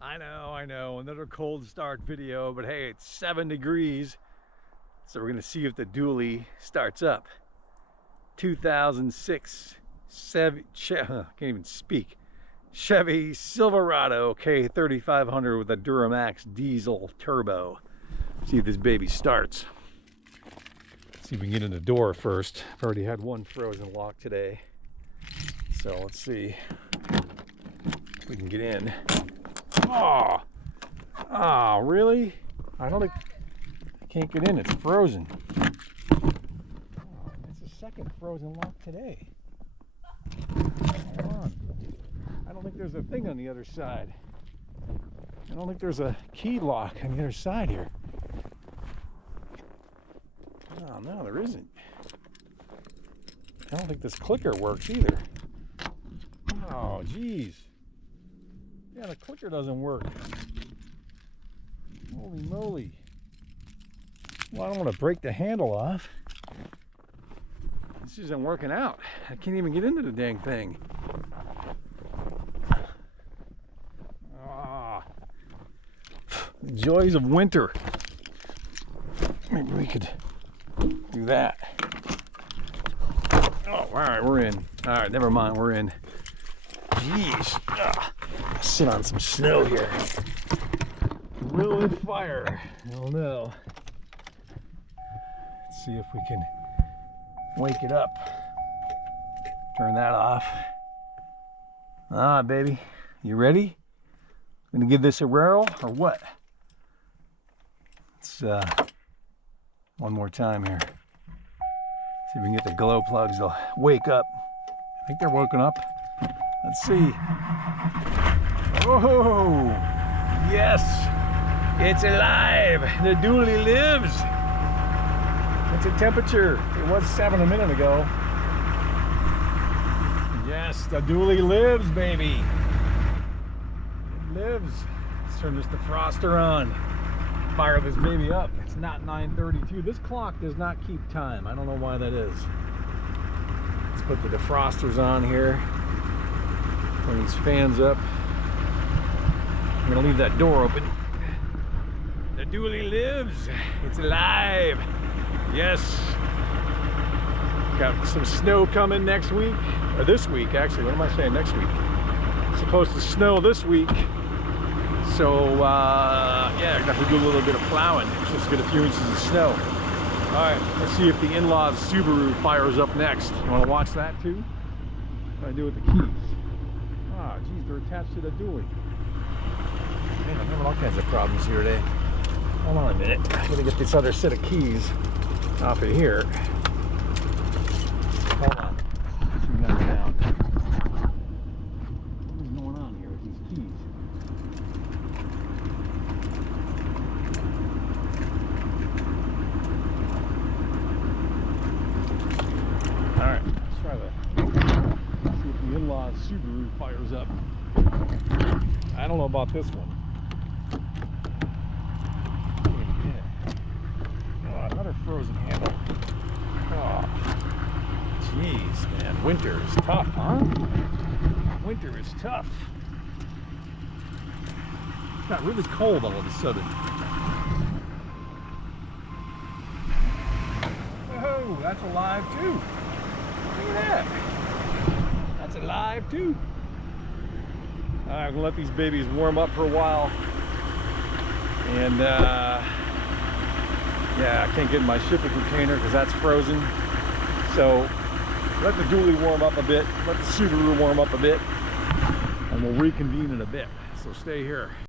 I know, another cold start video, but hey, it's 7 degrees. So we're gonna see if the dually starts up. 2006 Chevy, can't even speak. Chevy Silverado K3500 with a Duramax Diesel turbo. See if this baby starts. See if we can get in the door first. I've already had one frozen lock today. So let's see if we can get in. Oh, really? I don't think I can't get in. It's frozen. Oh, it's the second frozen lock today. Hold on. I don't think there's a thing on the other side. I don't think there's a key lock on the other side here. Oh, no, there isn't. I don't think this clicker works either. Oh, geez. Yeah, the clicker doesn't work. Holy moly. Well, I don't want to break the handle off. This isn't working out. I can't even get into the dang thing. Ah, the joys of winter. Maybe we could do that. Oh, all right, we're in. All right, never mind, we're in. Jeez. Sit on some snow here. Really fire. Oh no. Let's see if we can wake it up. Turn that off. Ah, baby. You ready? Gonna give this a whirl or what? Let's one more time here. See if we can get the glow plugs to wake up. I think they're woken up. Let's see. Oh, yes, it's alive. The dually lives. What's the temperature? It was 7 a minute ago. Yes, the dually lives, baby. It lives. Let's turn this defroster on. Fire this baby up. It's not 9:32. This clock does not keep time. I don't know why that is. Let's put the defrosters on here. Turn these fans up. I'm gonna leave that door open. The dually lives. It's alive. Yes. Got some snow coming next week, or this week actually. What am I saying? Next week. It's supposed to snow this week. So yeah, I'm gonna have to do a little bit of plowing. It's just get a few inches of snow. All right, let's see if the in-laws Subaru fires up next. You want to watch that too? What do I do with the keys? Ah, geez, they're attached to the dually. Man, I'm having all kinds of problems here today. Hold on a minute. I gotta get this other set of keys off of here. Hold on. Let's see down. What's going on here with these keys? Alright, let's try that. See if the in-laws Subaru fires up. I don't know about this one. Oh, another frozen handle. Oh, jeez, man. Winter is tough, huh? Winter is tough. It got really cold all of a sudden. Oh, that's alive too. Look at that. That's alive too. All right, I'm gonna let these babies warm up for a while. And yeah, I can't get in my shipping container because that's frozen. So let the dually warm up a bit, let the Subaru warm up a bit, and we'll reconvene in a bit. So stay here.